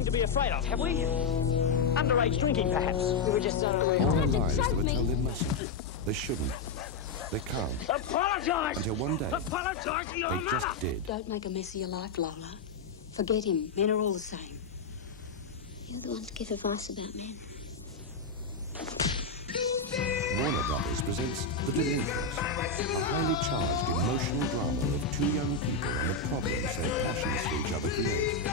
nothing to be afraid of, have we? Underage drinking, perhaps. We were just All their lives they were told they mustn't, they shouldn't, they can't. Apologise! Until one day, apologise to your they mother! just did. Don't make a mess of your life, Lola. Forget him. Men are all the same. You're the one to give advice about men. Warner Brothers presents The Delinquents, a highly charged emotional drama of two young people and the problems their passions for each other create.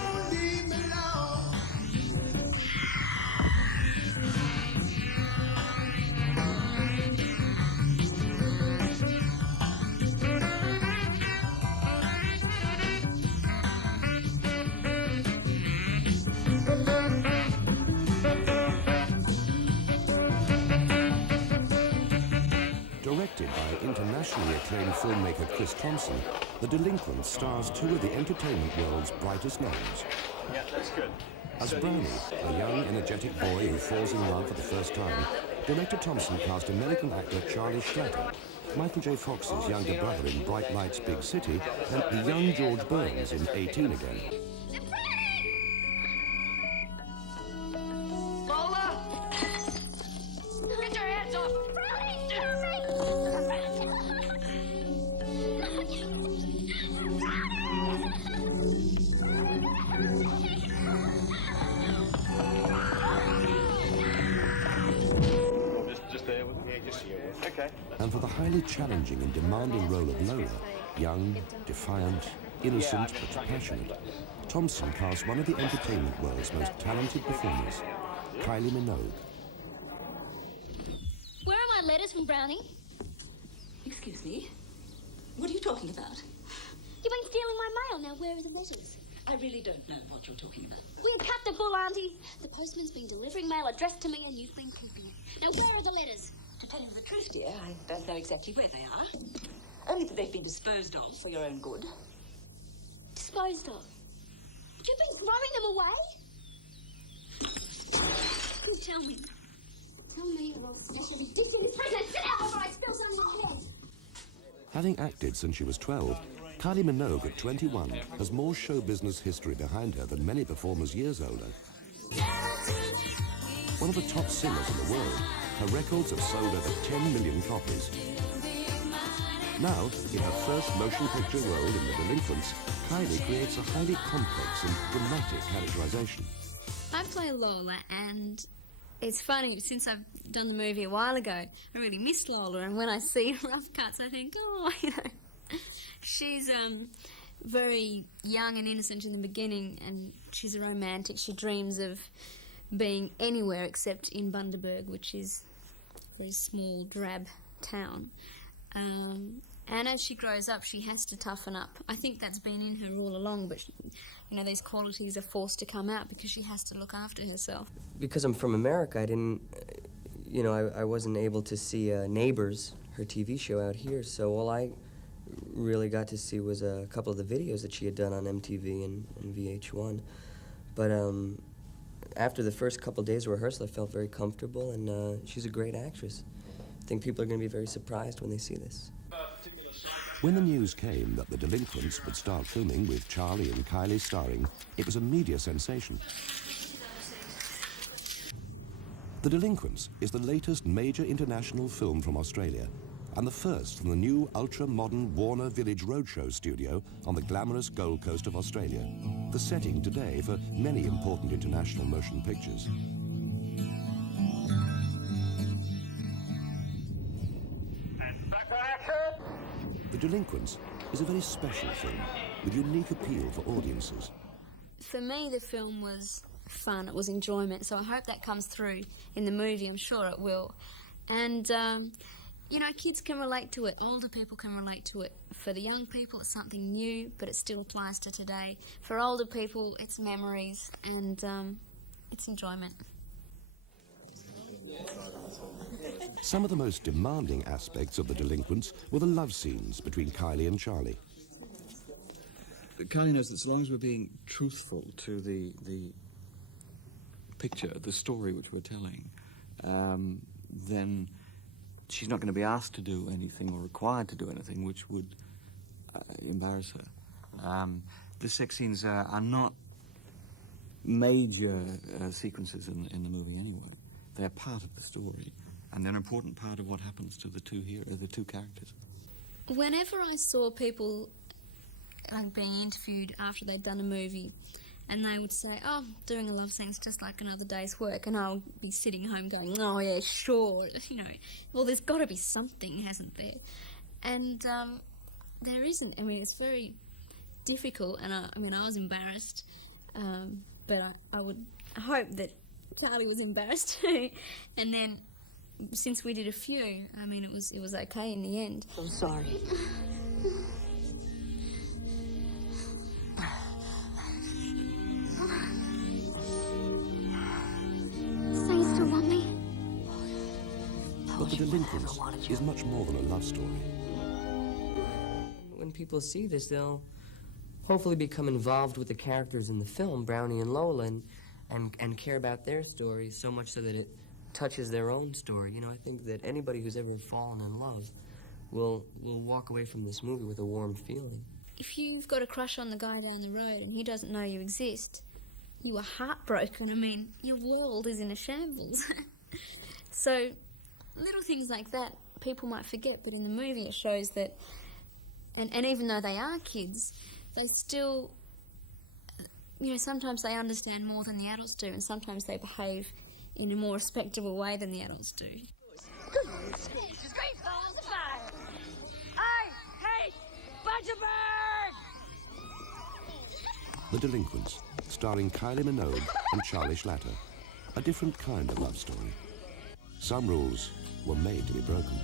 Directed by internationally acclaimed filmmaker Chris Thompson, The Delinquents stars two of the entertainment world's brightest names. Yeah, that's good. As Brownie, a young, energetic boy who falls in love for the first time, director Thompson cast American actor Charlie Schlatter, Michael J. Fox's younger brother in Bright Lights, Big City, and the young George Burns in 18 Again. Lola! Get your hands off! Just there with me? Yeah, just here. Okay. And for the highly challenging and demanding role of Lola, young, defiant, innocent but passionate, Thompson cast one of the entertainment world's most talented performers, Kylie Minogue. Where are my letters from Brownie? Excuse me? What are you talking about? You've been stealing my mail. Now, where are the letters? I really don't know what you're talking about. We cut the bull, Auntie. The postman's been delivering mail addressed to me and you've been keeping it. Now, where are the letters? To tell you the truth, dear, I don't know exactly where they are. Only that they've been disposed of for your own good. Disposed of. You've been throwing them away? Tell me. Tell me or I'll smash every dish in this place and sit out before I spill something on your head. Having acted since she was 12, Kylie Minogue at 21 has more show business history behind her than many performers years older. One of the top singers in the world, her records have sold over 10 million copies. Now, in her first motion picture role in The Delinquents, Kylie creates a highly complex and dramatic characterization. I play Lola, and it's funny, since I've done the movie a while ago, I really miss Lola, and when I see rough cuts, I think, oh, she's very young and innocent in the beginning, and she's a romantic. She dreams of being anywhere except in Bundaberg, which is a small, drab town. And as she grows up, she has to toughen up. I think that's been in her all along, but, these qualities are forced to come out because she has to look after herself. Because I'm from America, I didn't, I wasn't able to see Neighbours, her TV show out here, so all I really got to see was a couple of the videos that she had done on MTV and VH1. But after the first couple of days of rehearsal, I felt very comfortable, and she's a great actress. I think people are going to be very surprised when they see this. When the news came that The Delinquents would start filming with Charlie and Kylie starring, it was a media sensation. The Delinquents is the latest major international film from Australia and the first from the new ultra-modern Warner Village Roadshow studio on the glamorous Gold Coast of Australia, the setting today for many important international motion pictures. The Delinquents is a very special film with unique appeal for audiences. For me, the film was fun, it was enjoyment, so I hope that comes through in the movie. I'm sure it will. And, kids can relate to it, older people can relate to it. For the young people, it's something new, but it still applies to today. For older people, it's memories and it's enjoyment. Some of the most demanding aspects of The Delinquents were the love scenes between Kylie and Charlie. Kylie knows that as long as we're being truthful to the picture, the story which we're telling, then she's not going to be asked to do anything or required to do anything which would embarrass her. The sex scenes are not major sequences in the movie anyway. They're part of the story, and they're an important part of what happens to the two characters. Whenever I saw people being interviewed after they'd done a movie, and they would say, "Oh, doing a love scene's just like another day's work," and I'll be sitting home going, "Oh yeah, sure," Well, there's got to be something, hasn't there? And there isn't. I mean, it's very difficult, and I was embarrassed, but I would hope that Kylie was embarrassed too. And then, since we did a few, I mean, it was okay in the end. I'm sorry. So you still want me? But The Delinquents is much more than a love story. When people see this, they'll hopefully become involved with the characters in the film, Brownie and Lola, and care about their stories so much so that it touches their own story. I think that anybody who's ever fallen in love will walk away from this movie with a warm feeling. If you've got a crush on the guy down the road and he doesn't know you exist, you are heartbroken. I mean, your world is in a shambles. So, little things like that people might forget, but in the movie it shows that, and even though they are kids, they still, sometimes they understand more than the adults do, and sometimes they behave in a more respectable way than the adults do. Great balls of fire! I hate Butterberg! The Delinquents, starring Kylie Minogue and Charlie Schlatter. A different kind of love story. Some rules were made to be broken.